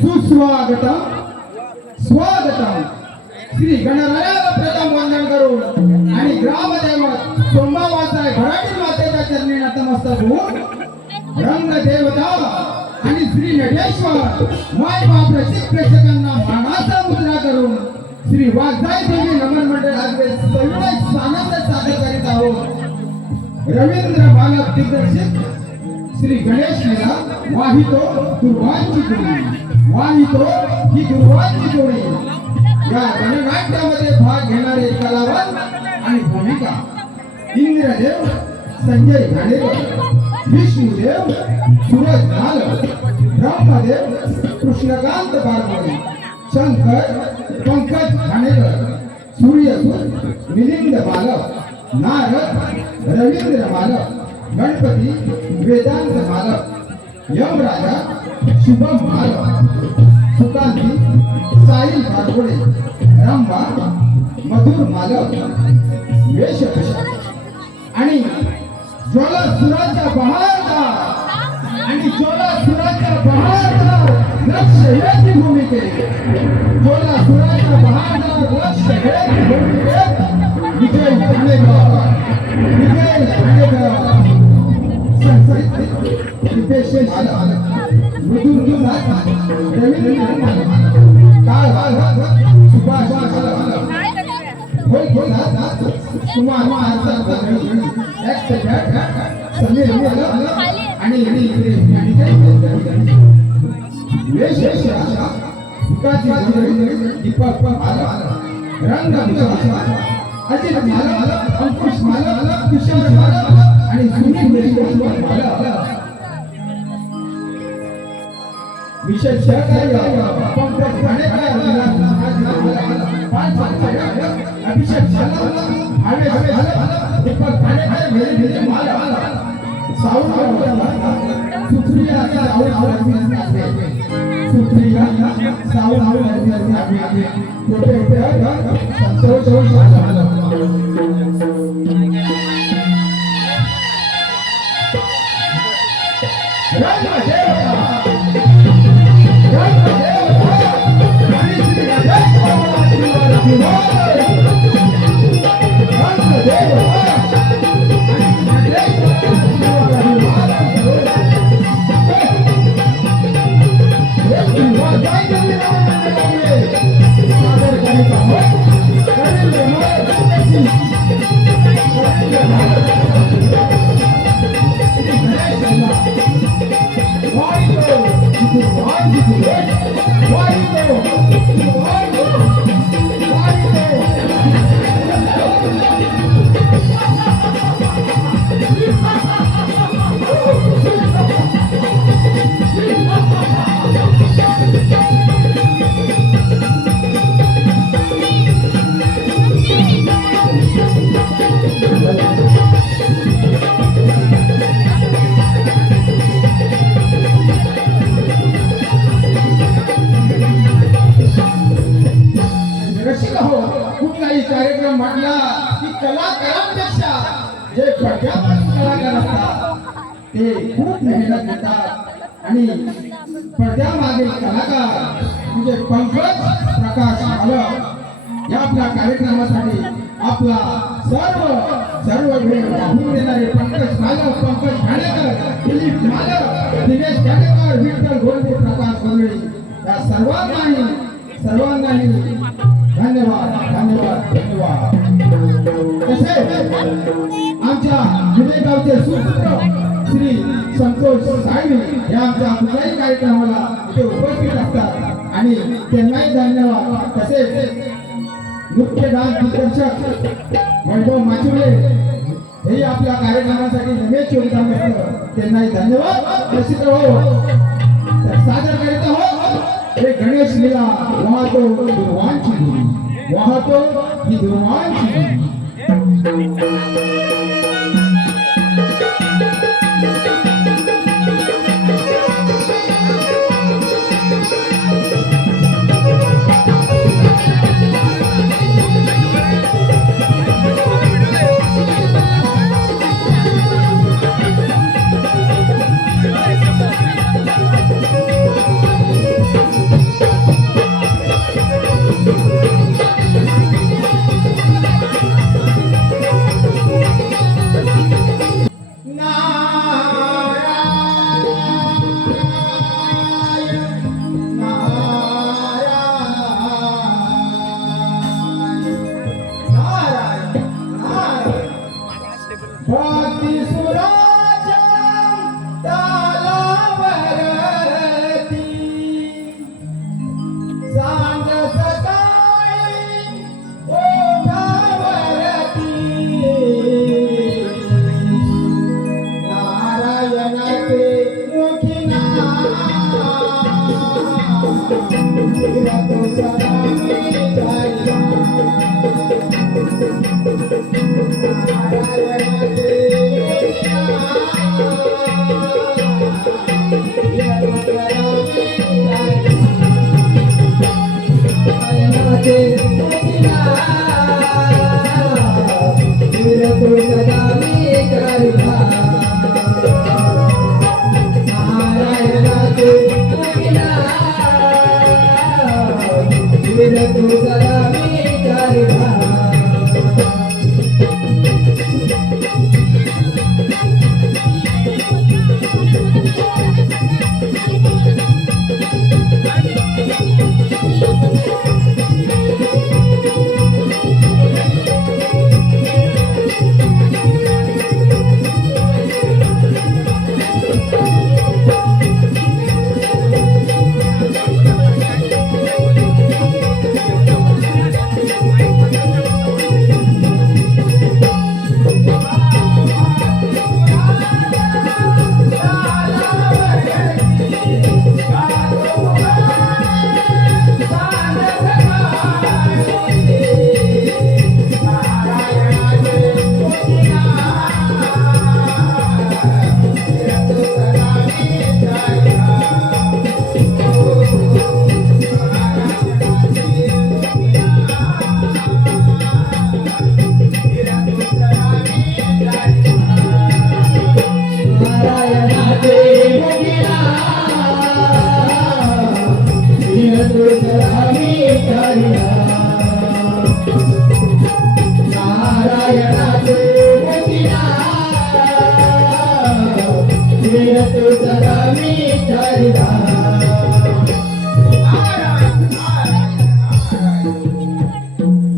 सुस्वागतम स्वागतम श्री गणरायाला प्रथम वंदन करून आणि ग्रामदैवत सोमवारचा घरातील मातेच्या चरणी नतमस्तक होऊन रंग देवता आणि श्री नटेश्वर माय बाप रसिक प्रेक्षकांना मानाचा मुद्रा करून श्री वाघजाई देवी नमन मंडळाचे संयुक्त आनंद सादर करीत आहोत। रवींद्र बालक दिग्दर्शित श्री गणेश लीला वाहितो दुर्वांची जोडी वाहितो ही दुर्वांची जोडी। या गणनाट्यामध्ये भाग घेणारे कलावंत आणि भूमिका इंद्रदेव संजय घाणेकर, विष्णुदेव सूरज नाल, ब्रह्मदेव कृष्णकांत बारमणी, शंकर पंकज घाणेकर, सूर्यसूत मिलिंद बालक, नारद रवींद्र बालक, गणपती वेदांत बालक, यमराजा शुभम बालक, सुकांती साहिल बारगोडे, रंभा मधुर मालक, वेशभूषा आणि ज्वालासुराच्या बहारदार आणि ज्वालासुराच्या बहारदार लक्ष हेची भूमिके ज्वालासुराच्या बहारदार लक्ष हेची भूमिके विजय घाणेकर संस्कृत विशेष मधुर सुभाष आणि दीपक रंग अजित मालक, अंकुश मालक, किशोर मालक आणि सुनील देशमुख मालक। विशेष सहकार्य पंकज घाणेकर, अभिषेक मालक, आवेश मालक, दीपक घाणेकर, मेरे मालक, साऊंड सुप्रिया सुप्रिया साऊंड छोटे संतोष कार्यक्रम म्हटला की कलाकारांपेक्षा जे पडद्यावर कलाकार असतात ते खूप मेहनत घेतात आणि पडद्यामागील कलाकार म्हणजे पंकज प्रकाश मालक या आपल्या कार्यक्रमासाठी आपला सर्व वेळ वाहून देणारे पंकज मालक, पंकज घाणेकर, दिलीप मालक, दिनेश घाणेकर, विठ्ठल गोंडे, प्रकाश गोंधळे या सर्वांनाही धन्यवाद धन्यवाद धन्यवाद। तसे आमच्या जुने गावचे सुपुत्र श्री संतोष साळवी या आमच्या कुठल्याही कार्यक्रमाला इथे उपस्थित असतात आणि त्यांनाही धन्यवाद। तसेच मुख्य डान्स दिग्दर्शक वैभव माचुले हे आपल्या कार्यक्रमासाठी नमेच योगदान देतात, त्यांनाही धन्यवाद। रसिक हो सादर करीत आहोत हे गणेश लीला वाहतो दुर्वांची जोडी वाहतो ही दुर्वांची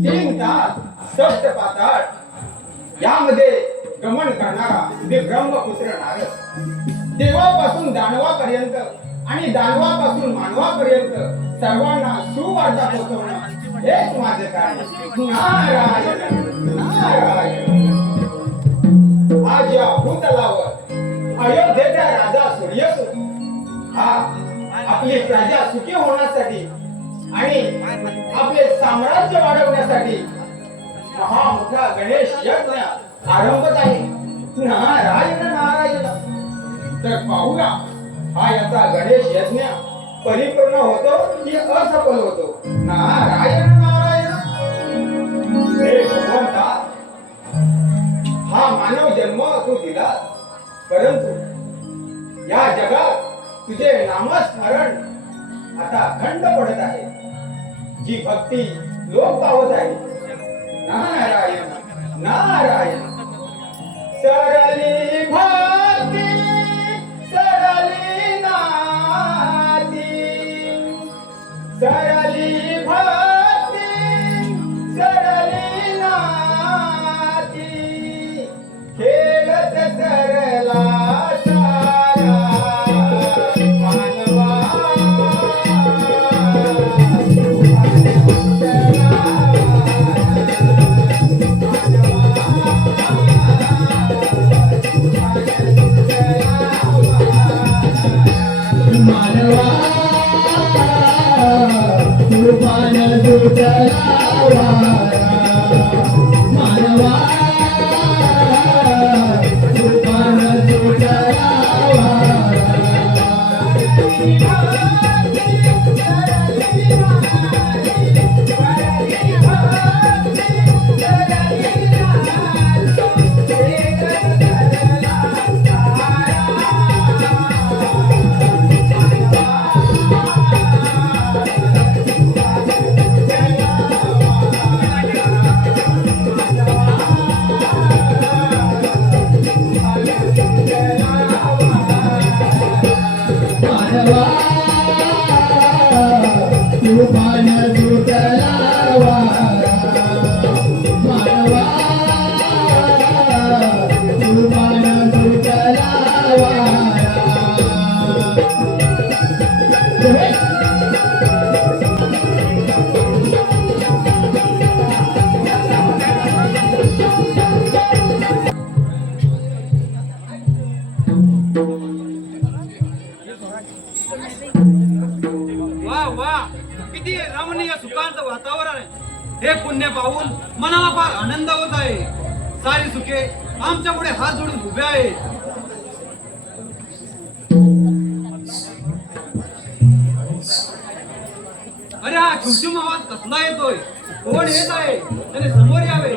तीन तास सप्त पाताळ यामध्ये गमन करणारा ते ब्रह्मपुत्र नारद देवापासून दानवापर्यंत आणि दानवापासून मानवापर्यंत सर्वांना सुवार्ता पोहोचवणं हेच माझे कार्य. नारायण नारायण. आज या भूतलावर अयोध्येचा राजा सूर्यसूत हा आपली प्रजा सुखी होण्यासाठी आणि आपले साम्राज्य वाढवण्यासाठी महा मोठा गणेश यज्ञ आरंभत आहे. नारायण नारायण. तर पाहूया हा याचा गणेश यज्ञ परिपूर्ण होतो की असफल होतो. नारायण नारायण. हे भगवंता, हा मानव जन्म तू दिला, परंतु या जगात तुझे नामस्मरण आता खंड पडत आहे. जी भक्ती लोक पावत आहे. नारायण नारायण. सरली भक्ती सरली नाती, सरली भक्ती सरली नाती, खेळत सरला सारा मानवा. किती रमणीय सुखांचं वातावरण आहे हे पुण्य पाहून मनाला फार आनंद होत आहे. सारी सुखे आमच्या पुढे हात जोडून उभे आहेत. अरे हा छुमछुम आवाज कसला येतोय? कोण येत आहे? त्याने समोर यावे.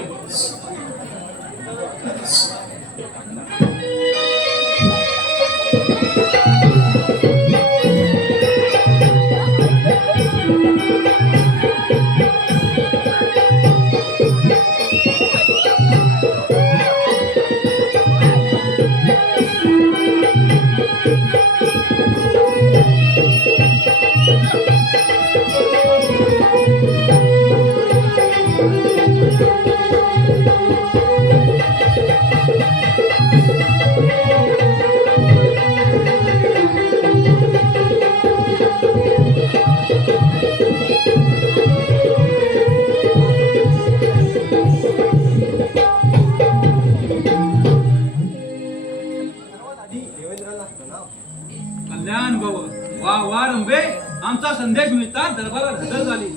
कल्याण भव. वा वा रंबे, आमचा संदेश मिळता दरबारात हजर झाली.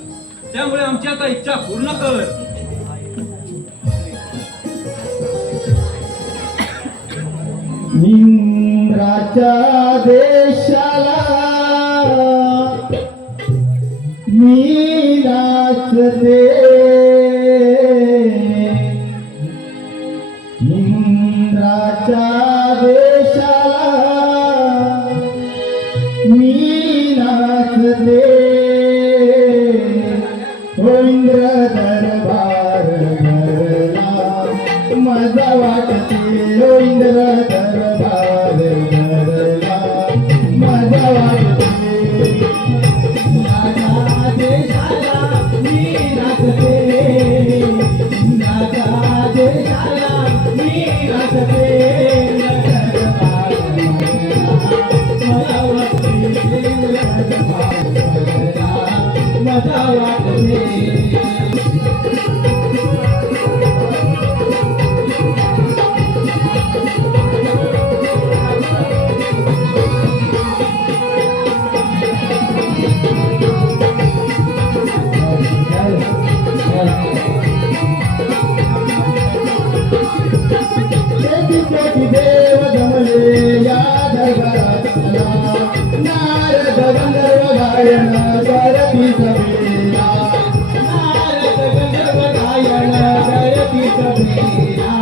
त्यामुळे आमची आता इच्छा पूर्ण कर. इंद्राच्या देशाला मी नाचते. इंद्राच्या देशाला मी नाचते. हो इंद्र दरबार भरला मजा वाटते. हो इंद्र दरबार भरला मजा वाटते. इंद्राच्या देशाला मी नाचते. इंद्राच्या देशाला मी नाचते. मजा वाटते. देव जमले या दरबारात आला. नारद गंधर्व गायन करती सभेला. नारद गंधर्व गायन करती सभेला.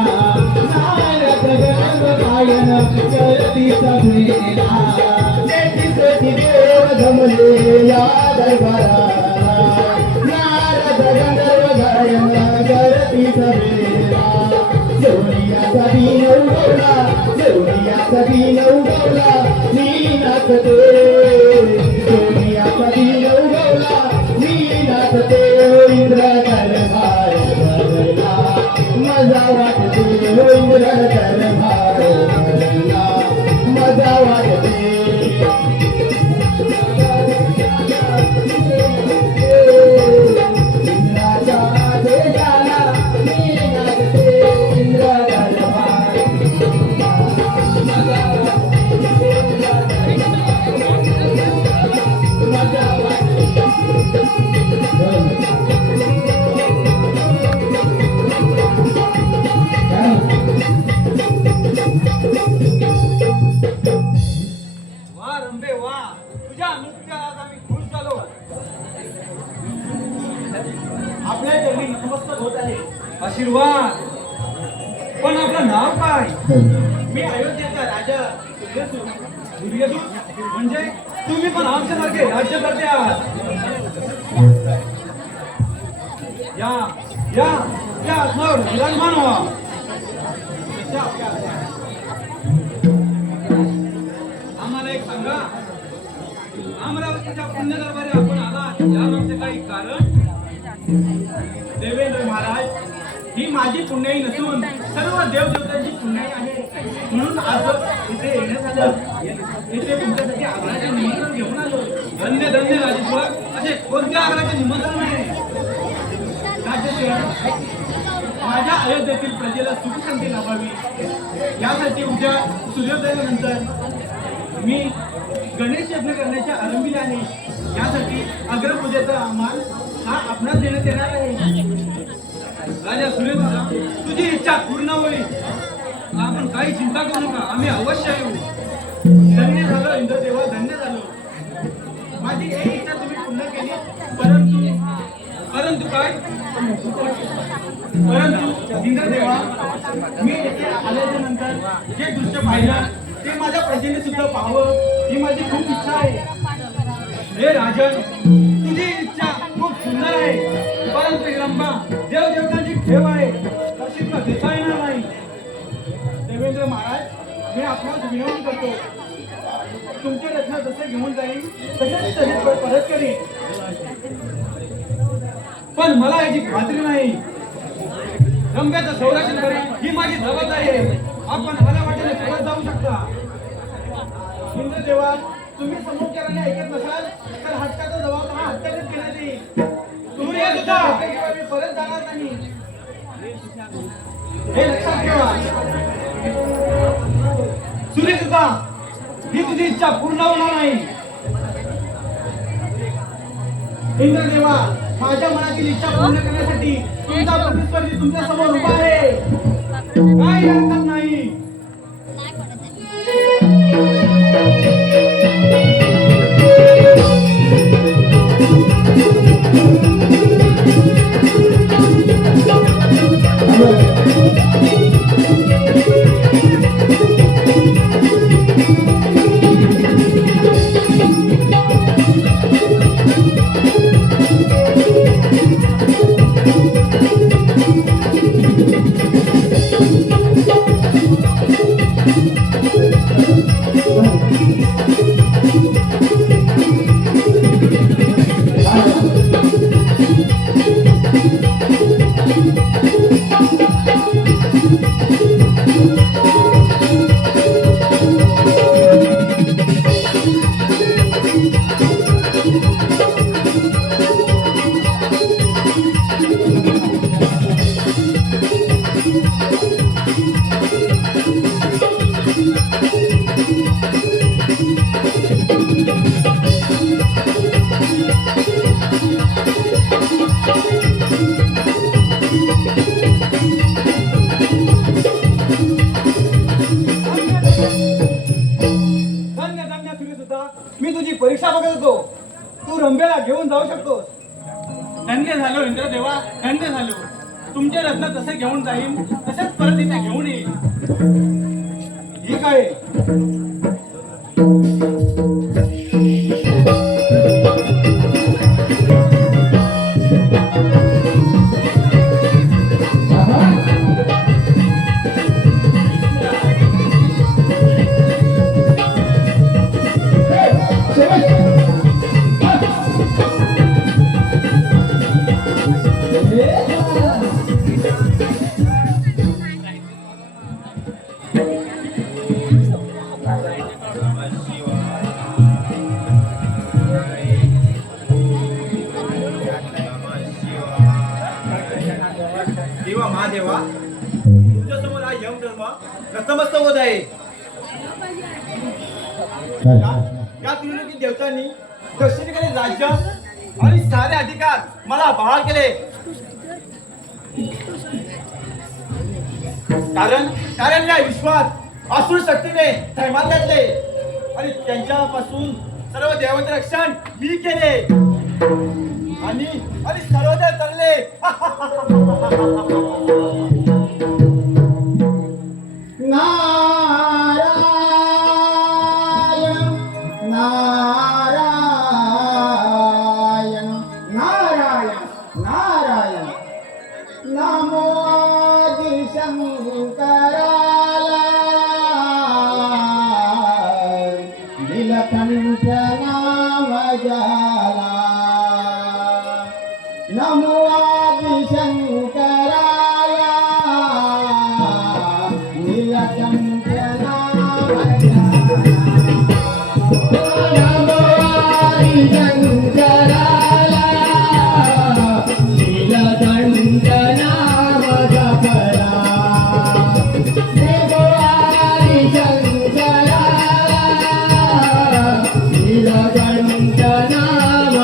नारद गंधर्व गायन करती सभेला. देव जमले या दरबाराला. नारद गंधर्व गायन करती सभेला. सोनियाचा दिन उगवला. सोनियाचा दिन उगवला मी नाचते. सोनियाचा दिन उगवला मी नाचते. इंद्र दरबार भरला मजा वाटते. इंद्र दरबार भरला मजा वाटते. इंद्राच्या देशाला मी नाचते. इंद्र दरबार मजा वाटते. वा रंबे वा, तुझ्या नृत्यात आम्ही खुश झालो. आपल्या चरणी नतमस्तक होत आहे. आशीर्वाद. पण आपलं नाव काय? मी अयोध्येचा राजा सूर्यसूत. सूर्यसूत म्हणजे तुम्ही पण आमच्यासारखे राज्यकर्ते आहात. या या या आसनावर विराजमान व्हा. आम्हाला एक सांगा, अमरावतीच्या पुण्य दरबारी आपण आलात यामागचे काही कारण? देवेंद्र महाराज, ही माझी पुण्याई नसून सर्व देवदेवतांची पुण्याई आहे. म्हणून आज इथे येण्यात आलं. इथे तुमच्यासाठी आग्रहाचे निमंत्रण घेऊन आलो. धन्य धन्य राजेश्वर, असे कोणत्या आग्रहाचे निमंत्रण आहे? राजेश्वर, माझ्या अयोध्येतील प्रजेला सुखशांती लाभावी यासाठी उद्या सूर्योदयानंतर मी गणेश यज्ञ करण्याच्या आरंभीला आहे. यासाठी अग्रपूजेचा मान हा आपणास देण्यात येणार आहे. राजा सुरेंद्र, तुझी इच्छा पूर्ण होईल. आपण काही चिंता करू नका, आम्ही अवश्य येऊ. धन्य झालं इंद्रदेवा, धन्य झालं. माझी एक इच्छा तुम्ही पूर्ण केली, परंतु काय परंतु इंद्रदेवा, मी येथे आल्याच्या नंतर जे दृश्य पाहिलं ते माझ्या प्रजेने सुद्धा पाहावं ही माझी खूप इच्छा आहे. हे राजन, तुझी इच्छा खूप सुंदर आहे, परंतु हिरंबा देवदेवतांची ठेव आहे, तशी तुला देता येणार नाही. देवेंद्र महाराज, मी आपणास विनवणी करतो, तुमचे रत्न जसे घेऊन जाईल तसेच तरी परत करीन. पण मला याची खात्री नाही. रंब्याचं संरक्षण करीन ही माझी जबाबदारी आहे. आपण मला वाटेल परत जाऊ शकता. इंद्रदेवा, तुम्ही समुख्याने ऐकत नसाल तर हक्काचा जबाब हा हत्यानेच घेण्यात येईल. तुम्ही येत होता मी परत जाणार नाही, हे लक्षात ठेवा. सुरेशदा, ही तुझी इच्छा पूर्ण होणार नाही. इंद्रदेवा, माझ्या मनातील इच्छा पूर्ण करण्यासाठी तुमचा प्रतिस्पर्धी तुमच्या समोर उभा आहे. काही हरकत नाही. मी तुझी परीक्षा बघत होतो. तू रंभेला घेऊन जाऊ शकतोस. धन्य झालो इंद्रदेवा, धन्य झालो. तुमचे रत्न तसे घेऊन जाईल तसेच परत इथे घेऊन येईल. ठीक आहे. देवा, महादेवा, तुमच्या समोर हा यम धर्म नतमस्तक होत आहे. या त्रिलोकी देवतांनी दक्षिणेकडे राज्य आणि सारे अधिकार मला बहाल केले. कारण या विश्वात असुर शक्तीने थैमान घातले आणि त्यांच्यापासून सर्व देवांचे रक्षण मी केले आणि सर्वदेव तरले. नारायण नारायण नारायण नारायण नमो शंकराला नीलकंठ नाम जाला. नमो शंकराला नीलकंठ नाम जाला. नमो शंकराला नीलकंठ नाम जपला. नमो शंकराला नीलकंठ नाम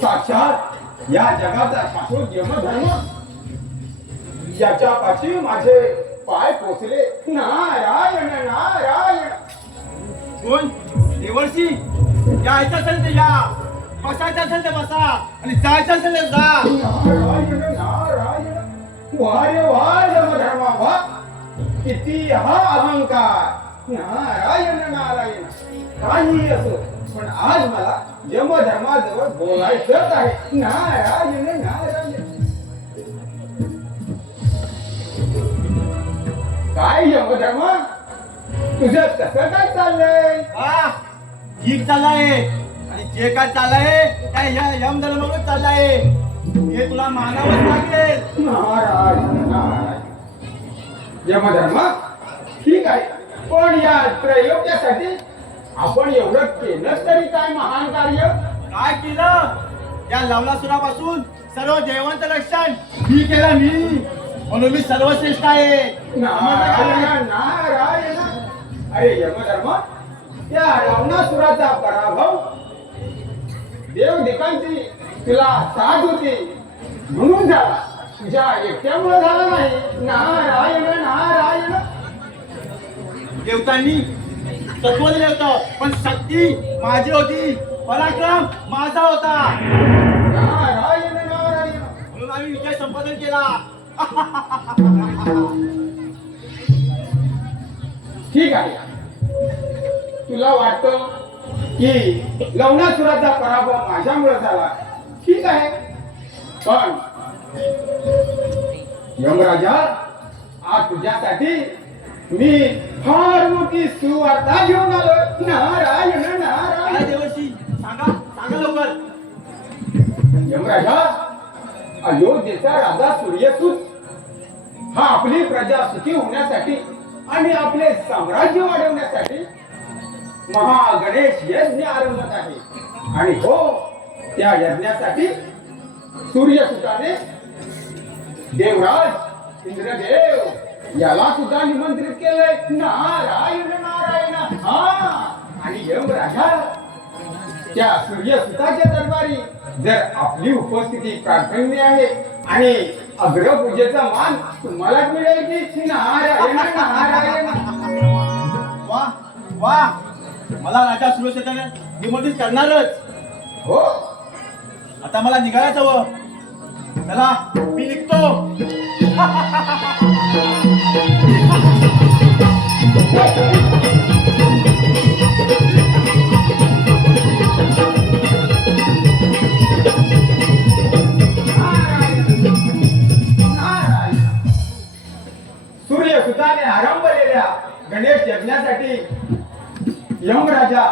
साक्षात या जगाचा शाश्वत यमधर्म याच्या पाशी माझे पाय पोचले. नारायण नारायण. कोण देवर्षी यायचं असेल तर या, बसायचं असेल तर बसा आणि जायचं असेल तर जा. नारायण नारायण. वा रे वा यमधर्मा वा. किती हा अहंकार. नारायण नारायण. काही असो पण आज मला यमधर्माजवळ बोलायचंच आहे. नारायण नारायण. काय यमधर्म तुझं कसं काय चाललंय? ठीक चाललाय आणि जे काय चाललंय त्या या यमधर्मामुळे चाललाय हे तुला मानावंच लागेल. नारायण नारायण. यमधर्म ठीक आहे पण या त्रैलोक्यासाठी आपण एवढं केलं तरी काय महान कार्य? काय केलं? या लवलासुरापासून सर्व देवांचं रक्षण मी केलं मी, म्हणून मी सर्वश्रेष्ठ आहे. नारायण नारायण. अरे यमधर्म त्या रावणासुराचा पराभव देवदेवांची तुला साथ होती म्हणून झाला, तुझ्या एकट्यामुळे झाला नाही. नारायण नारायण. देवतांनी तत्व दिलं होतं पण शक्ती माझी होती, पराक्रम माझा होता, नारायण नारायण. म्हणून आम्ही विजय संपादन केला. ठीक आहे तुला वाटतं की लवणासुराचा पराभव माझ्यामुळे झाला, ठीक आहे पण यमराजा आज तुझ्यासाठी मी फार मोठी सुवार्ता घेऊन आलोय. नारायण काय नारायण. देवर्षी सांगा सांगा लवकर. यमराजा अयोध्येचा राजा सूर्यसूत हा आपली प्रजा सुखी होण्यासाठी आणि आपले साम्राज्य वाढवण्यासाठी महागणेश यज्ञ आरंभत आहे. आणि हो त्या यज्ञासाठी सूर्यसुताने देवराज इंद्रदेव याला सुद्धा निमंत्रित केलंय. नारायण नारायण. हा आणि यमराजा त्या सूर्यसुताच्या दरबारी जर आपली उपस्थिती प्रार्थनीय आहे आणि अग्रपूजेचा मान तुम्हालाच मिळेल की? नारायण नारायण. वा वा, मला राजा सुरक्षेने निमंत्रित करणारच. हो आता मला निघायचं हवं. चला मी निघतो. सूर्यसुताने आरंभलेल्या गणेश यज्ञासाठी यमराजा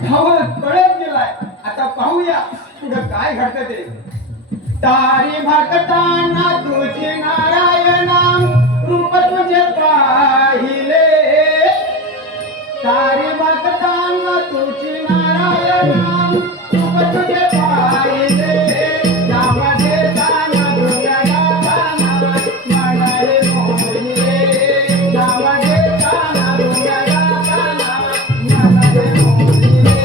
धावत पळत गेलाय. आता पाहूया पुढे काय घडतं ते. तारी भक्तांना तुझे नारायण रूप तुझे पाहिले. तारी भक्तांना तुझे नारायण रूप तुझे पाहिले. त्यामध्ये ताना दुर्गा गाताना मनाले मोहिले. त्यामध्ये ताना दुर्गा गाताना मनाले मोहिले.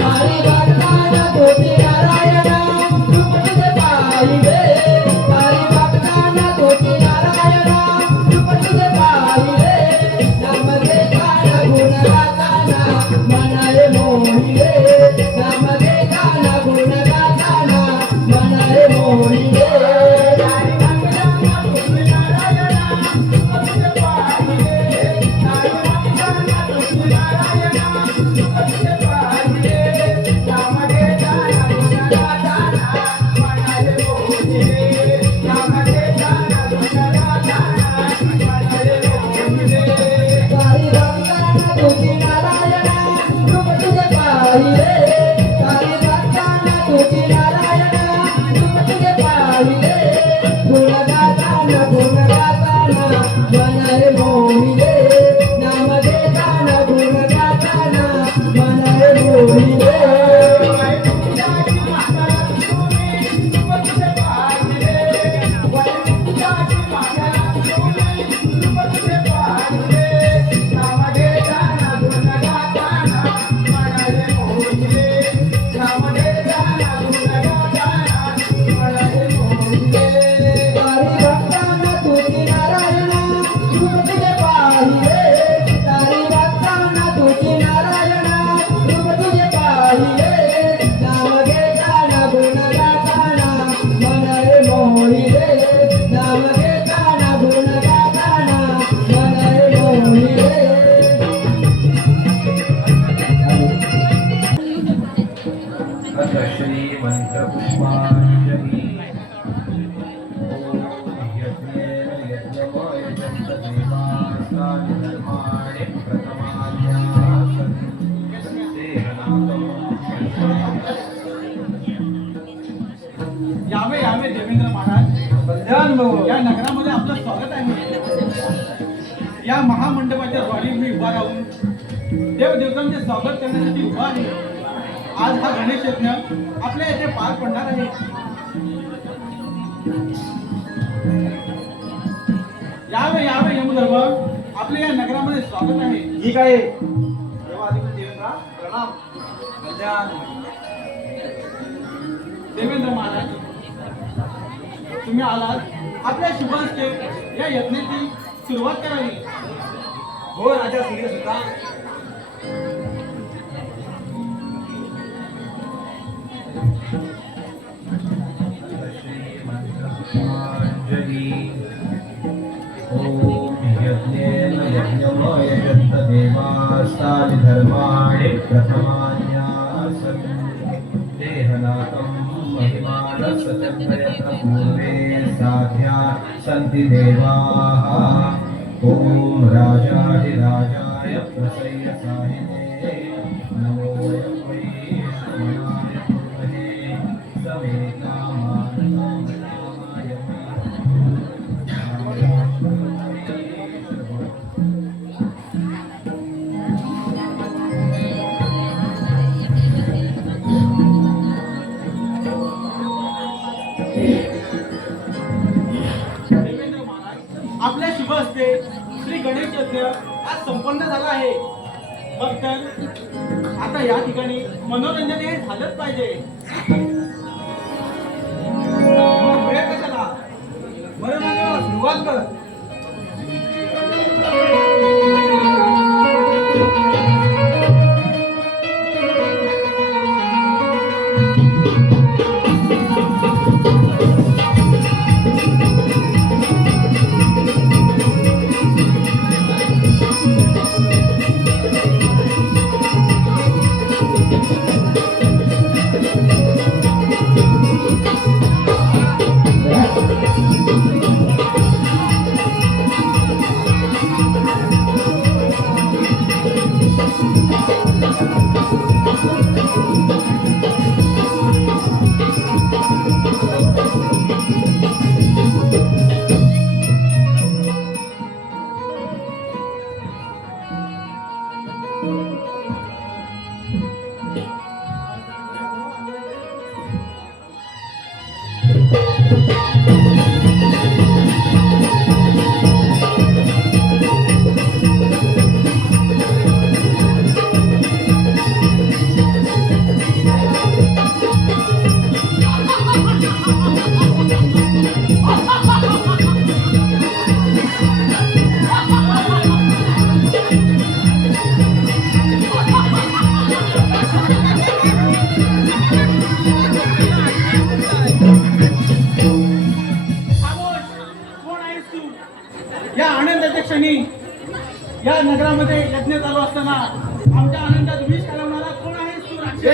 तारी भक्तांना तुझे नारायण रूप तुझे पाहिले. तारी भक्तांना तुझे नारायण गाताना मन रे मोहिले नाम घेताना गुण गाताना मन रे मोहिले श्रीमन्त्रपुष्पाञ्जलि यज्ञेन यज्ञमयजन्तदेवास्तानि धर्माणि प्रथमान्यासन् यावे यावे देवेंद्र महाराज, या नगरामध्ये आपलं स्वागत आहे. या महामंडपाच्या द्वारी मी उभा राहून देवदेवतांचे स्वागत करण्यासाठी उभा आहे. आज हा गणेश यज्ञ आपल्या येथे पार पडणार आहे. यावे यावे यमधर्म, आपल्या या नगरामध्ये स्वागत आहे. ठीक आहे. देवाधिपती देवेंद्र प्रणाम. देवेंद्र महाराज, तुम्ही आलात, आपल्या शुभ हस्ते या यज्ञाची सुरुवात करावी. हो राजा सूर्यसुता. श्रीमन्त्रपुष्पाञ्जलि ॐ यज्ञेन यज्ञमयजन्तदेवास्तानि धर्माणि प्रथमान्यासन् देहनाथं महिमानः प्रयत्नपूर्वे साध्या सन्ति देवाः ॐ राजाधिराजाय प्रसय्यसाहिने नमो वयं वै श्रवणाय कुर्महे समे कामान् कामयामाय देवेंद्र महाराज, आपल्या शुभ हस्ते श्री गणेश यज्ञ आज संपन्न झाला आहे. मग तर आता या ठिकाणी मनोरंजन हे झालंच पाहिजे. मग वेळ कशाला, मनोरंजनाला सुरुवात कर. या आनंदाच्या क्षणी या नगरामध्ये यज्ञ चालू असताना आमच्या आनंदात विष घालवणारा कोण आहेस तू राक्षस?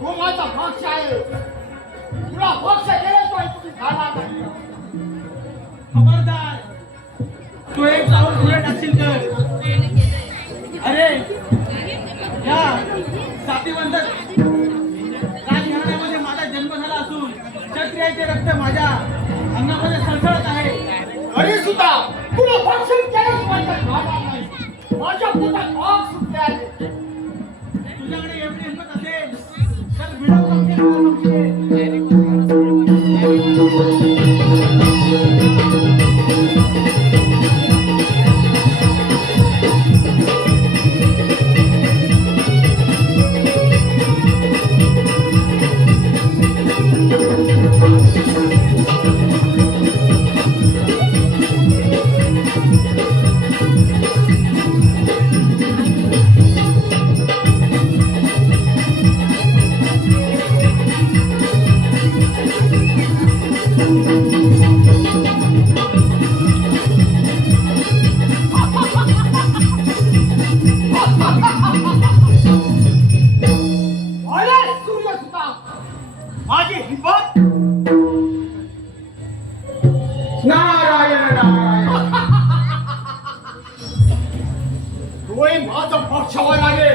तू माझा पक्ष आहे. तुला पक्ष केल्याशिवाय तुम्ही खाणार नाही. खबरदार, तू एक चावल पुढे टाकशील तर अरे या जातीवंत राजघराण्यामध्ये माझा जन्म झाला असून क्षत्रियाचे रक्त माझ्या अंगामध्ये सळसळत आहे. तरी सुद्धा तुला भक्षण केल्याशिवाय तर राहणार नाही. माझ्या पोटात आग सुटले आहे. तुझ्याकडे एवढी हिंमत असेल तर व्हिडिओ कॉन्फरन्स अरे सूर्यसुता, माझी हिंमत नारायण नारायण. डोळे माझं पक्षावर आले.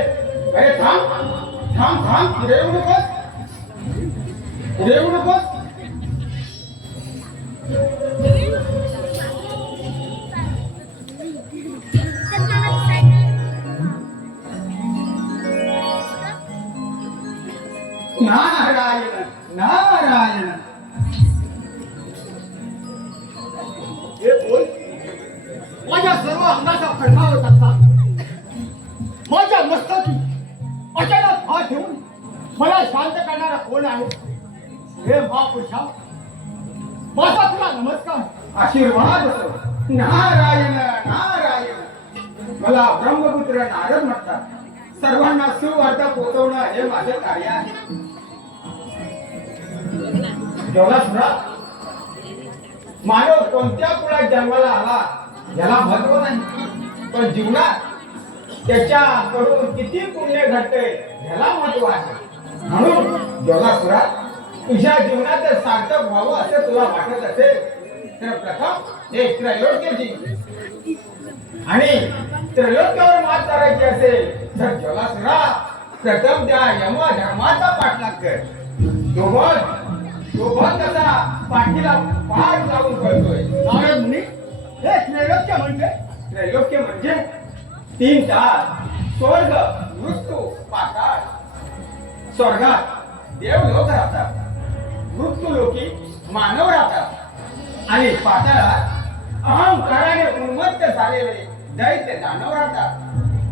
अरे थांब थांब थांब, पुढे येऊ नकोस, पुढे येऊ नकोस. नारायण नारायण. हे बोल, माझ्या सर्व अंगाचा खडकावर टाकता माझ्या मस्तकी अचानक हात ठेवून मला शांत करणारा कोण आहे? हे महापुरुषा, माझा तुला नमस्कार. आशीर्वाद असो. नारायण नारायण. मला ब्रह्मपुत्र नारद म्हणतात. सर्वांना सुवार्ता पोहोचवणं हे माझे कार्य आहे. जेवढा मानव कोणत्या कुळात जन्माला आला याला महत्व नाही, पण जीवनात त्याच्याकडून किती पुण्य घडते ह्याला महत्व आहे. म्हणून जेवढा तुझ्या जीवनात जर सार्थक व्हावं असं तुला वाटत असेल तर प्रथम एक त्रैलोक्य जीव, आणि त्रैलोक्यावर मात करायची असेल तर जलासुरा प्रथम त्या यम धर्माचा पाठलाग कर. तो बघ कसा पाठीला पार जाऊन कळतोय. नारद मुनी, हे त्रैलोक्य म्हणजे? त्रैलोक्य म्हणजे 3 तार: स्वर्ग, मृत्यू, पाताळ. स्वर्गात देव लोक राहतात, मृत्यू लोकी मानव राहतात, आणि पाताळात अहंकाराने उन्मत्त झालेले दैत्य दानव राहतात.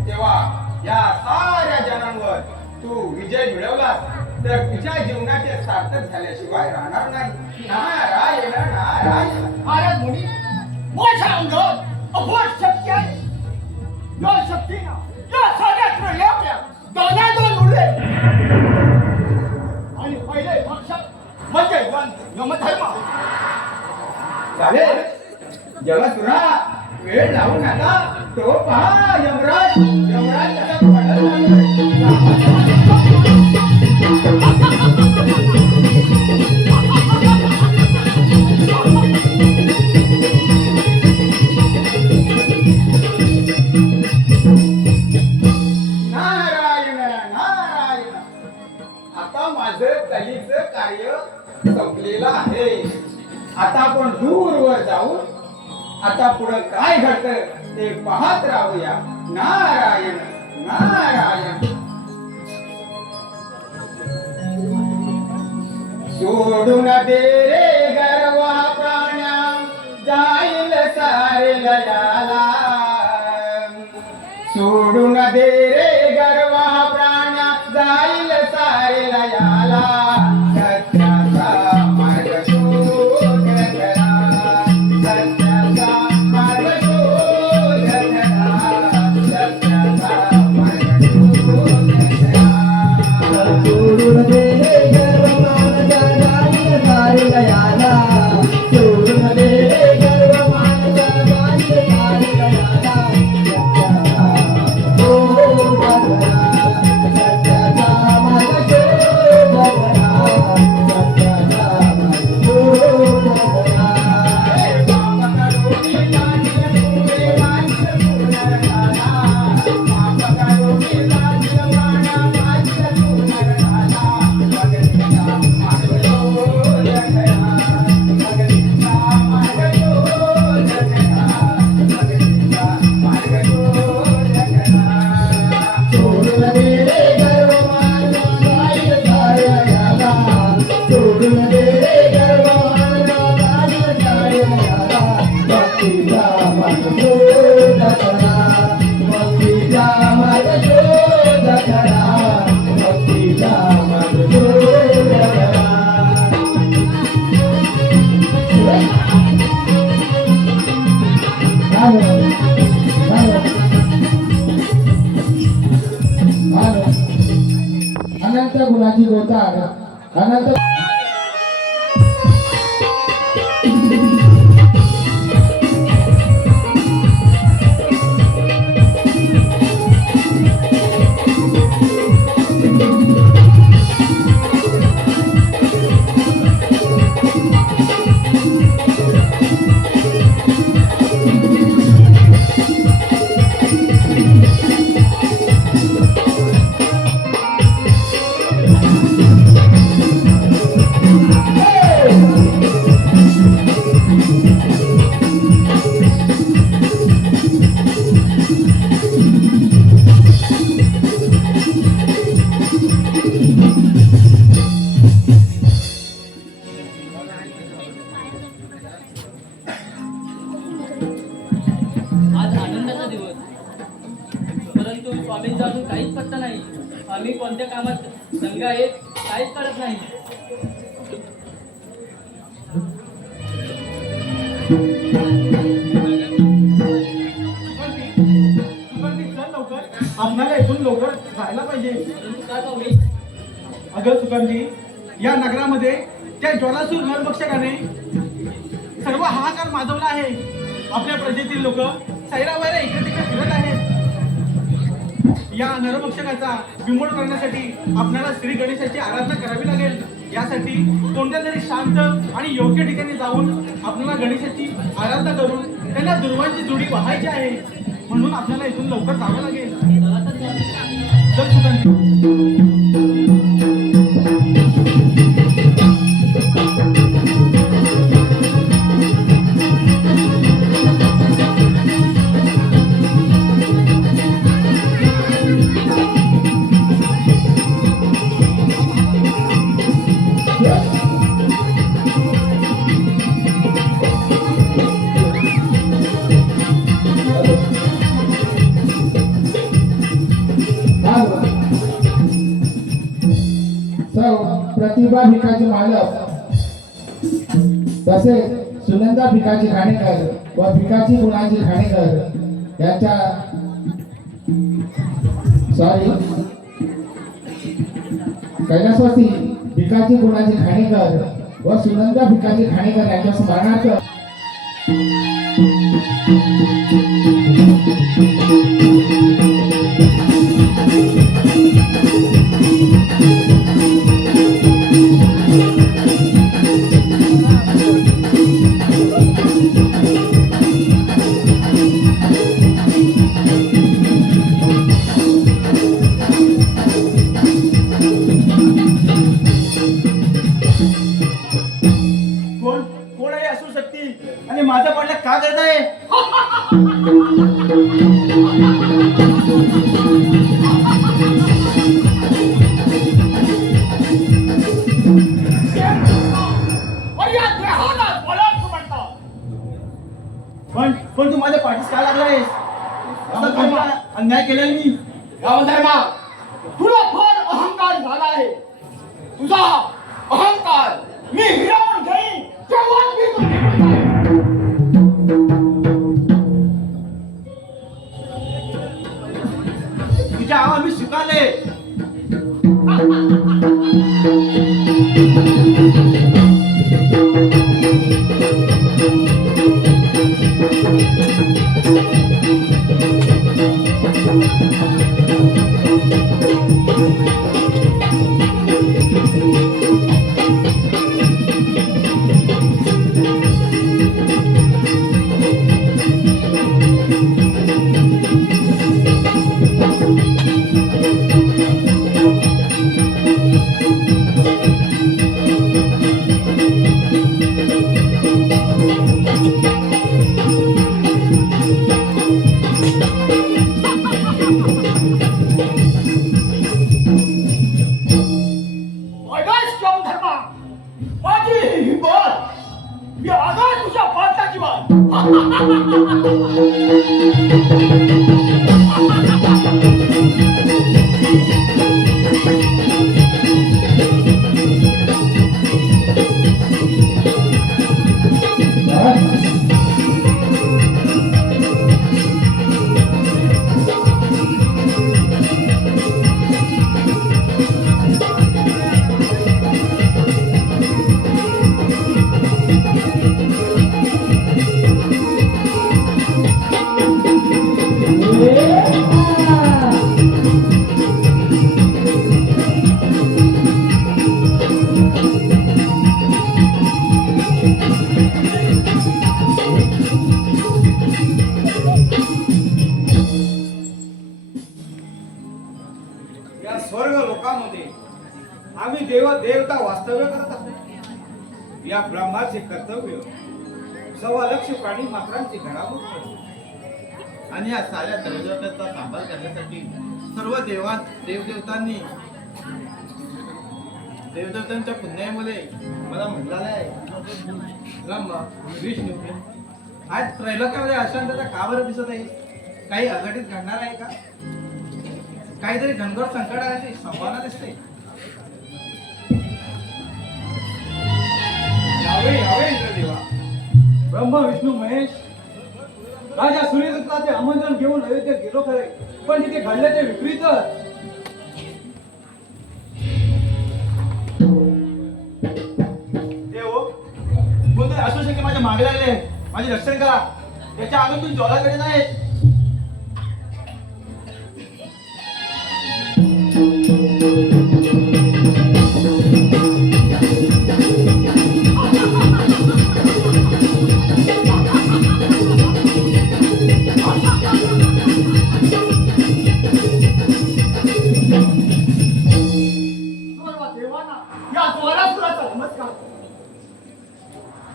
तेव्हा या साऱ्या जनांवर तू विजय मिळवलास तर तुझ्या जीवनाचे सार्थक झाल्याशिवाय राहणार नाही. नारायण नारायण. नारद मुनी, माझ्या अंगात अफाट शक्ती आहे. या शक्तीनं या साऱ्या त्रैलोक्यात दानादान उरले. आणि पहिले भक्षक म्हणजे यमधर्म. चालेल, जलासुरा वेळ लावू नका. तो पहा यमराज, यमराज कसा पडत आहे. नारायण नारायण. आता माझं कलीचं कार्य संपलेलं आहे. आता आपण दूरवर जाऊन आता पुढे काय घडतं ते पाहत राहूया. नारायण नारायण. सोडून दे रे गर्वा प्राण्या, जाईल सारे लयाला. सोडून दे रे गर्वा प्राण्या, जाईल सारे लयाला. सत्याचा मार्ग शोध करा, सत्याचा मार्ग शोध करा, सत्याचा मार्ग शोध करा. सोडून दे गर्व मानसा, जाईल सारे लयाला. सोडून दे गर्व मानसा, जाईल सारे शोध करा भक्तीचा मार्ग शोध करा भक्तीचा मार्ग शोध करा अनंत गुणाची गोतार अनंत आज आनंदाचा दिवस, परंतु स्वामींचा अजून काहीच पत्ता नाही. आम्ही कोणत्या कामात दंगा आहेत काहीच कळत नाही. सुगंधी, चल लवकर. आपल्याला इथून लवकर जायला पाहिजे. परंतु का स्वामी? अगं सुगंधी, या नगरामध्ये त्या ज्वालासूर नरभक्षकाने सर्व हाहाकार माजवला आहे. आपल्या प्रजेतील लोक सैरावैरा इकडे तिकडे फिरत आहेत. या नरभक्षकाचा बिमोड करण्यासाठी आपल्याला श्री गणेशाची आराधना करावी लागेल. यासाठी कोणत्या तरी शांत आणि योग्य ठिकाणी जाऊन आपल्याला गणेशाची आराधना करून त्यांना दुर्वांची जोडी वाहायची आहे. म्हणून आपल्याला इथून लवकर जावं लागेल. चला तर स्वामी. चल सुगंधी. प्रतिभा भिकाजी मालक तसेच सुनंदा भिकाजी खाणेकर व भिकाजी गुणाजी खाणेकर यांच्या कैलासवासी भिकाजी गुणाजी खाणेकर व सुनंदा भिकाजी खाणेकर यांच्या स्मरणार्थ कोण असू शकते आणि माझं पडलं का करत आहे? पण तू माझ्या पाठीस का लागलायस? असं काय अन्याय केलाय मी? रामधर्मा, तुला फार अहंकार झाला आहे. तुझा अहंकार मी हिरावून घेईन तेव्हा मी तुझी तुझ्या आम्ही स्वीकारले. या स्वर्ग लोकांमध्ये आम्ही देवता वास्तव्य करत आहोत. या ब्रह्माचे कर्तव्य 1.25 प्राणी मात्रांची घडामोड करणे. आणि या साऱ्या देवदेवतांचा सांभाळ करण्यासाठी सर्व देवदेवतांनी देवदेवतांच्या पुण्यामुळे मला म्हटलेलं आहे, ब्रह्मा विष्णू आज त्रैलोक्यामध्ये अशांतता का बरं दिसत आहे? काही अघटित घडणार आहे का? काहीतरी घनघोर संकटाची संभावना दिसते. यावे यावे इंद्रदेवा. ब्रह्मा विष्णू महेश राजा सूर्यदत्ताचे आमंत्रण घेऊन अयोध्येत गेलो खरे, पण तिथे घडले ते विपरीतच. देव कोणतरी असू शके माझ्या मागे लागले, माझे रक्षण करा. त्याच्या अगोदर तुम्ही ज्वालाकडे नाही.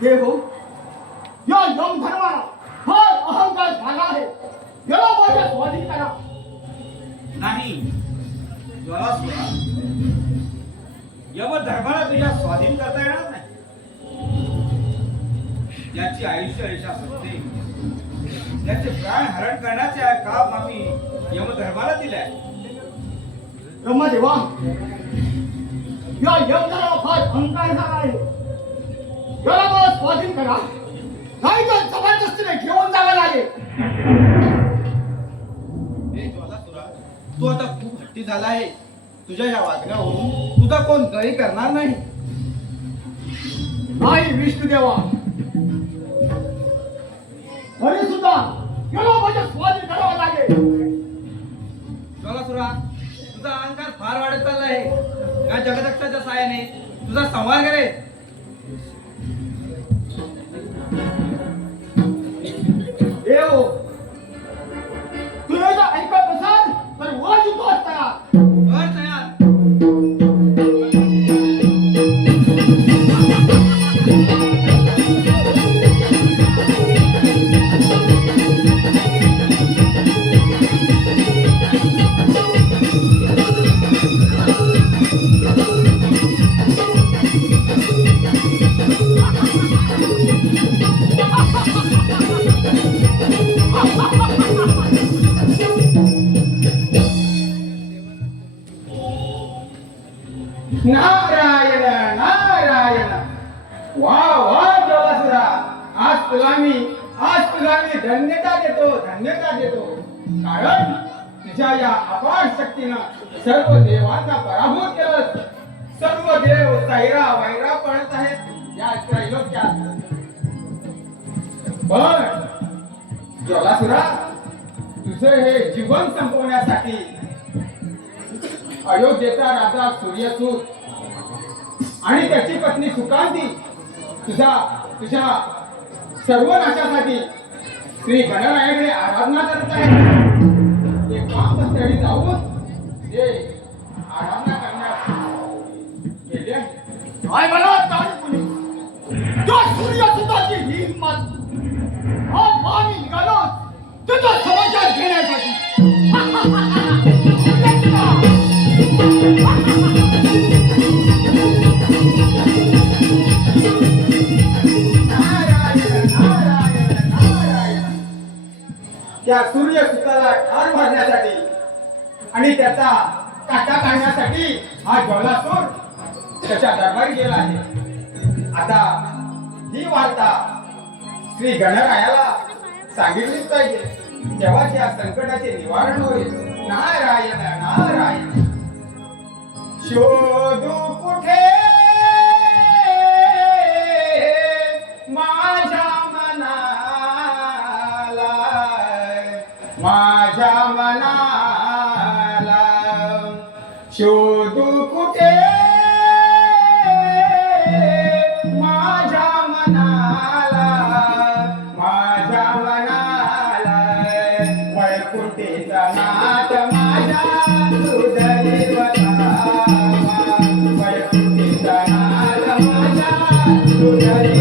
देव या यम धर्माला फार अहंकार झाला आहे. याला माझ्या स्वाधीन करा. नाही ज्वालासुरा, यमधर्माला तुझ्या स्वाधीन करता येणार नाही. याची आयुष्य रेषा सत्ते, त्याचे प्राण हरण करण्याचे काम आम्ही यमधर्माला दिलाय. ब्रह्मदेवा या यम धर्माला फार अहंकार झाला आहे. याला मला स्वाधीन करा, नाही तर जबरदस्तीने घेऊन जावं लागेल. हे ज्वालासुरा, तू आता खूप हट्टी झाला आहे. तुझ्या या वागण्यावरून तुझा कोण काही करणार नाही. नाही विष्णुदेवा, तरी सुद्धा याला माझ्या स्वाधीन करावं लागेल. ज्वालासुरा, तुझा अहंकार फार वाढत चालला आहे. या जगदक्षाच्या साहाय्याने तुझा संहार करेल. देव तुम्ही जर ऐकत नसाल तर वाद युद्ध असता. कर तयार. नारायण नारायण. वा वा ज्वालासुरा, आज तुला मी धन्यता देतो. कारण तुझ्या या अपार शक्तीनं सर्व देवांचा पराभूत केलं. सर्व देव सैरा वैरा पडत आहेत या त्रैलोक्यात. पण ज्वालासुरा, तुझे हे जीवन संपवण्यासाठी अयोध्येचा राजा सूर्यसूत आणि त्याची पत्नी सुकांती तुझ्या सर्वनाशासाठी श्री गणरायाकडे आराधना करत आहेत. एक स्थळी जाऊन ते आराधना करण्यास गेले आहेत. काय म्हणा ताणकुनी, त्या सूर्यसुताची ही हिंमत. हा पाणी निघालो त्याचा समाचार घेण्यासाठी. नारायण नारायण नारायण. त्या सूर्यसुताला ठार मारण्यासाठी आणि त्याचा काटा काढण्यासाठी हा ज्वालासूर त्याच्या दरबारी गेला आहे. आता ही वार्ता श्री गणरायाला सांगितलीच पाहिजे, तेव्हा त्या संकटाचे निवारण होईल. नारायण नारायण. शोधू कुठे माझ्या मनाला, माझ्या मनाला शोधू कुठे माझ्या मनाला, माझ्या मनाला वैकुंठीचा नाथ माझ्या सुदैवता, वैकुंठीचा नाथ माझ्या सुदैवता.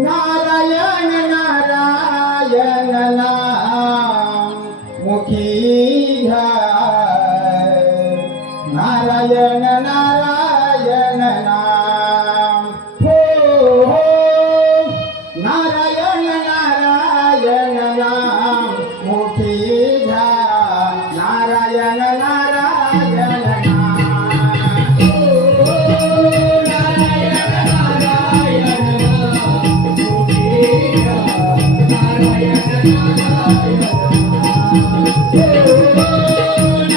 नारायण नारायण नाम मुखी घ्याय, नारायण नारायण नाम हो हो, नारायण नारायण नाम मुखी घ्या, नारायण नारायण नाम हो हो, नारायण नारायण नाम मुखी घ्या, नारायण नारायण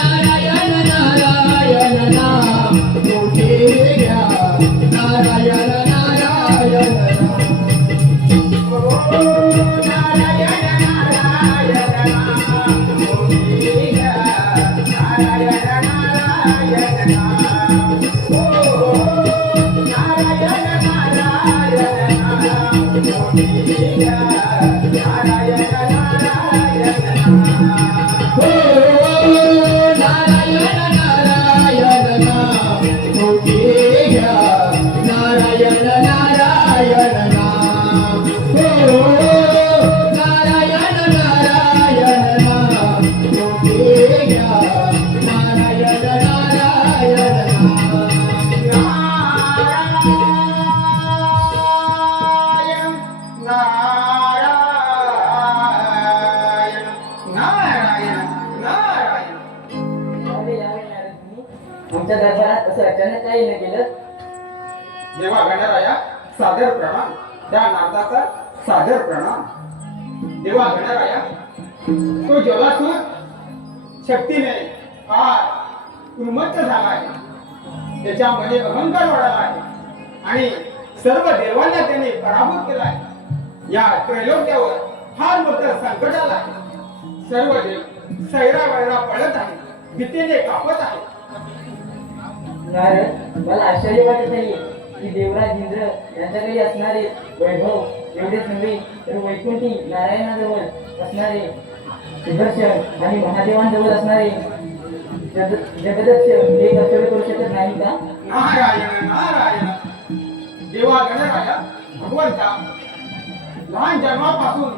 नारायण नारायण नाम मुखी घ्या, नारायण नारायण नारायण नारायण नाम मुखी घ्या, नारायण नारायण नाम हो नारायण नारायण नाम मुखी घ्या, नारायण नारायण नाम हो नारायण नारायण नाम मुखी घ्या, नारायण नारायण नाम हो नारायण नारायण नाम मुखी घ्या, नारायण नारायण नारायण नारायण. आमच्या दरबारात असं अचानक काही न केलं. देवा गणराया सादर प्रणाम, त्या नारदाचा सादर प्रणाम. देवा गणराया तो जलासूर शक्तीने फार उन्मत्त झाला आहे, त्याच्यामध्ये अहंकार वाढला आहे आणि सर्व देवांना त्याने पराभूत केला आहे. या त्रैलोक्यावर फार मोठं संकट आलं आहे. सर्व देव सैरा वैरा पडत आहे, भीतीने कापत आहे. नारद, मला आश्चर्य वाटत नाहीये की देवराज इंद्र यांच्याकडे असणारे वैभव एवढेच नव्हे तर वैकुंठी नारायणाजवळ असणारे सुदर्शन आणि महादेवांजवळ असणारे जगदक्ष हे कर्तव्य करू शकत नाही का? नारायण नारायण. देवा गणराया भगवंता लहान जन्मापासून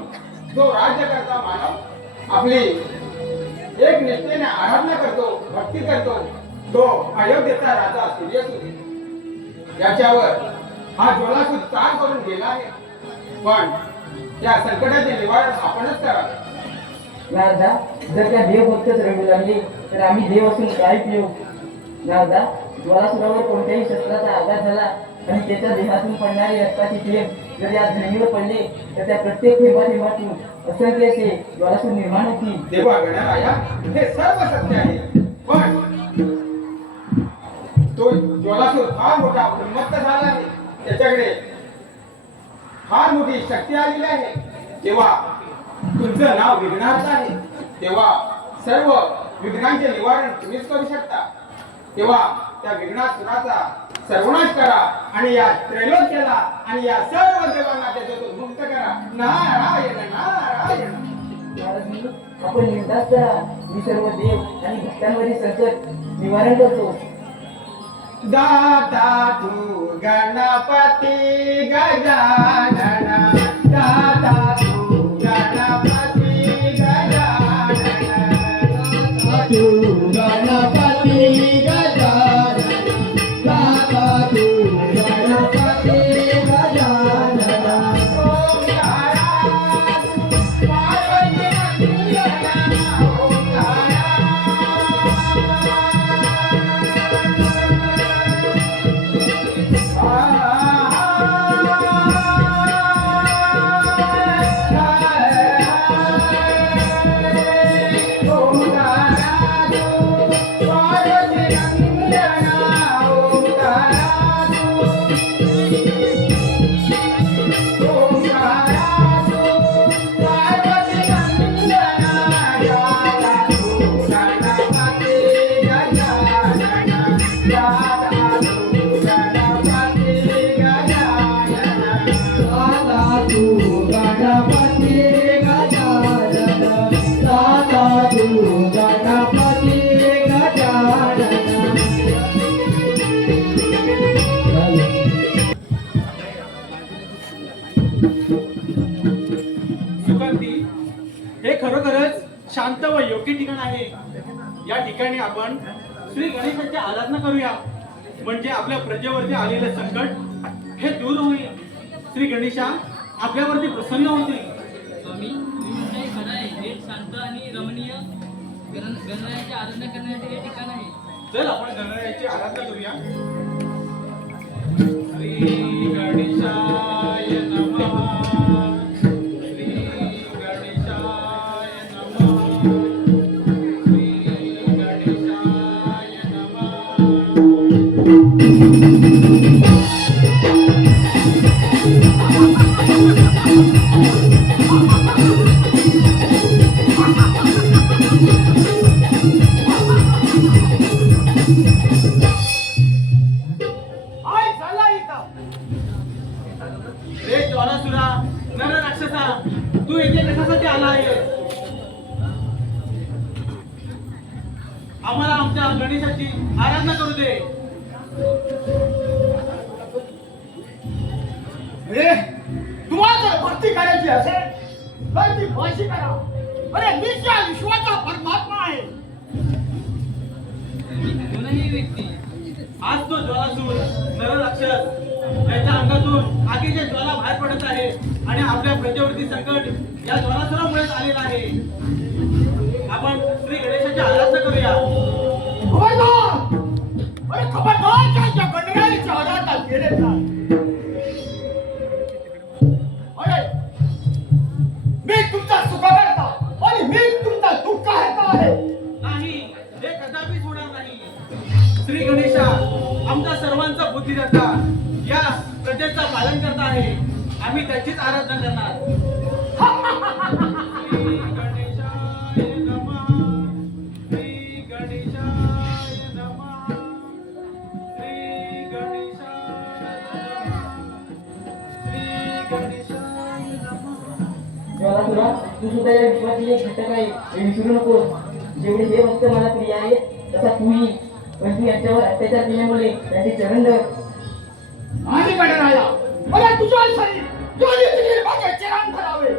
जो राज्य करता मानव आपली एक निष्ठेने आराधना करतो, भक्ती करतो, तो अयोध्येचा राजा सूर्यसूर्य याच्यावर हा ज्वलासूर चाल करून गेला आहे. पण त्या संकटाचे निवारण आपणच करावे. नारदा, जर त्या देवभक्तच रडू लागले तर आम्ही देव असून काय उपयोग? नारदा, ज्वालासुरावर कोणत्याही शस्त्राचा आघात झाला आणि त्याच्या देहातून पडणारे रक्ताचे थेंब जर या जमिनीवर पडले तर त्या प्रत्येक थेंबातून असंख्य असे ज्वालासूर निर्माण होतील. देवा गणराया हे सर्व सत्य आहे, पण तो ज्वालासूर फार मोठा उन्मत्त झाला आहे, त्याच्याकडे फार मोठी शक्ती आलेली आहे. तेव्हा तुमचं नाव विघ्नार्थ आहे, तेव्हा सर्व विघ्नांचे निवारण तुम्हीच करू शकता. तेव्हा त्या विघ्नासुराचा सर्वनाश करा आणि या त्रैलोक्याला आणि या सर्व देवांना त्याच्यातून मुक्त करा. नारायण नारायण. नारदनी, आपण निर्धास्त करा. मी सर्व देव आणि भक्तांवरील संकट निवारण करतो. दाता तू गणपती गजानन, दाता तू गणपती गजानन, तू गणपती गजानन, दाता तू गणपती गजानन. ओंकारा पार्वती मंगला, ओंकारा. सुगंधी, हे खरोखरच शांत व योग्य ठिकाण आहे. या ठिकाणी आपण श्री गणेशाची आराधना करूया, म्हणजे आपल्या प्रजेवरती आलेले संकट हे दूर होईल. श्री गणेशा आपल्यावरती प्रसन्न होतील. स्वामी, तुम्ही हे खरं आहे. हे शांत आणि रमणीय गणरायाची आराधना करण्याचे हे ठिकाण आहे. चल आपण गणरायाची आराधना करूया. श्री गणेशाय नमः, श्री गणेशाय नमः, श्री गणेशाय काय झाला इथं? रे ज्वालासुरा, नर राक्षसा, तू इथे कशासाठी आला आहे? आम्हाला आमच्या गणेशाची आराधना करू दे. अरे, तुम्हाला जर भक्ती करायची असेल तर ती भाषी करा. अरे, मीच या विश्वाचा परमात्मा आहे. दोनही व्यक्ती आज तो ज्वालासूर नर राक्षस याच्या अंगातून आगीचे ज्वाला बाहेर पडत आहे आणि आपल्या प्रजेवरती संकट या ज्वालासुरामुळेच आलेला आहे. आपण श्री गणेशाची आराधना करूया. खबरदार! अरे, खबरदार! त्या गणेश अन्यायाच्या आघातात गेले नाही. अरे, मी तुमचा सुखकर्ता आणि मी तुमचा दुःखहर्ता आहे. नाही, हे कदापि होणार नाही. श्री गणेशा आमचा सर्वांचा बुद्धिदाता, या प्रजेचा पालन करता आहे. आम्ही त्याचीच आराधना करणार. श्री गणेशाय नमः. श्री गणेशाय नमः. श्री गणेशाय नमः. श्री गणेशाय नमः. ज्वालासुरा, तू सुद्धा या विश्वाची एक घटक आहे हे विसरू नकोस. जेवढे देव भक्त मला प्रिय आहे तसा तूही, पण तू यांच्यावर अत्याचार केल्यामुळे त्यांचे चरण धर. आणि गणराया, मला तुझ्या शरीर दोन्ही तिघे माझे चरण धरावे.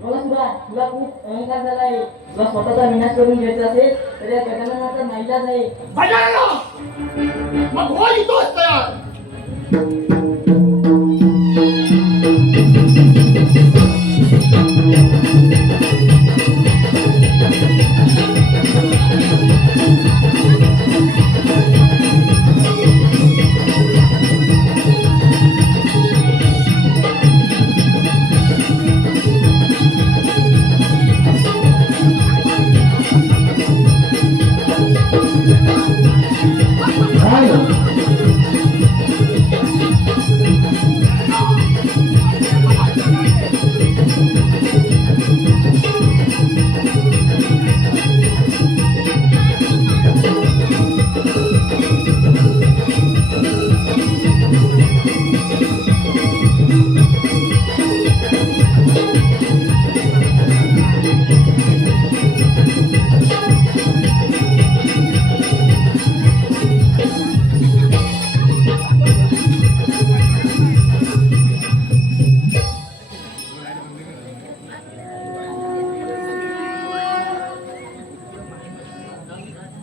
ज्वालासुरा, तुला खूप अहंकार झाला आहे. तुला स्वतःचा विनाश करून घ्यायचा असेल तर या गजाननाचा नाईलाज आहे. गजानना, मग होई तोच तयार.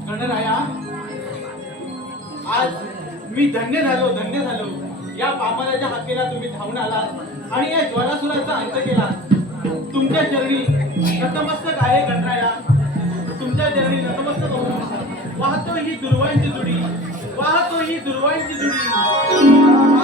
गणराया, आज मी धन्य झालो. या पामराच्या हाकेला तुम्ही धावून आलात आणि या ज्वालासुराचा अंत केला. तुमच्या चरणी नतमस्तक आहे गणराया. तुमच्या चरणी नतमस्तक होऊन वाहतो ही दुर्वांची जुडी.